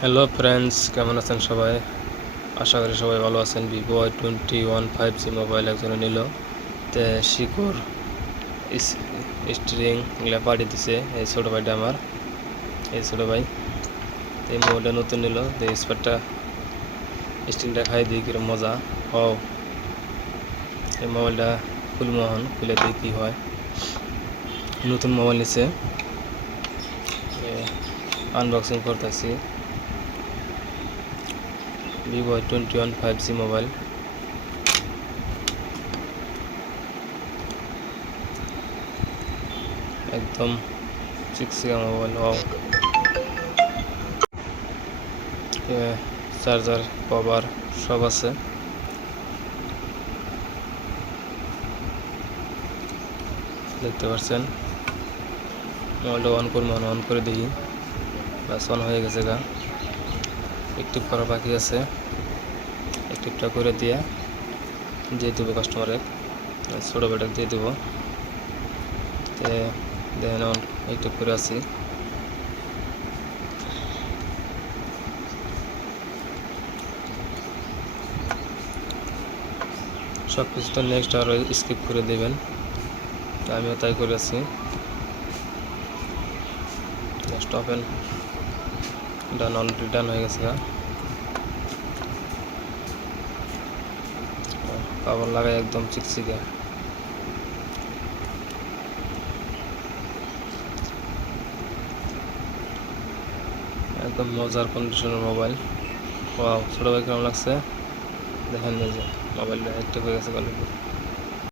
Hello friends, কেমন আছেন সবাই? আশা করি সবাই ভালো আছেন। vivo Y21 5G মোবাইল একজনে নিল, তে শিকড় স্ট্রিং এগুলো পাঠিয়ে দিছে এই ছোটো ভাইটা আমার। এই ছোটো ভাই এই মোবাইলটা নতুন নিল, তো স্পারটা স্ট্রিংটা খাই দিই কিরম মজা। ও এই মোবাইলটা খুলমোহন খুলে দিই কী হয়। নতুন মোবাইল নিছে, আনবক্সিং করতেছি। vivo Y21 5G মোবাইল একদম চিকচিকা মোবাইল। চার্জার কভার সব আছে। দেখতে পাচ্ছেন মোবাইলটা অন করে দিই। বাস অন হয়ে গেছে গা। অ্যাক্টিভ করা বাকি আছে, অ্যাক্টিভটা করে দিয়ে দেবো কাস্টমারের, ছোটো বেটাকে দিয়ে দেবো। তো দেখেন অন অ্যাক্টিভ করে আছি। সব কিছু তো নেক্সট আরও স্কিপ করে দেবেন, আমিও তাই করে আছি। জাস্ট ওপেন, ডান, অলরেডি ডান হয়ে গেছে গা। কভার লাগাই একদম চিকচিকা। একদম মজার কন্ডিশনের মোবাইল। ওয়াও, ছোটো ভাই কেমন লাগছে দেখেন। এই যে মোবাইলটা অ্যাক্টিভ হয়ে গেছে অলরেডি।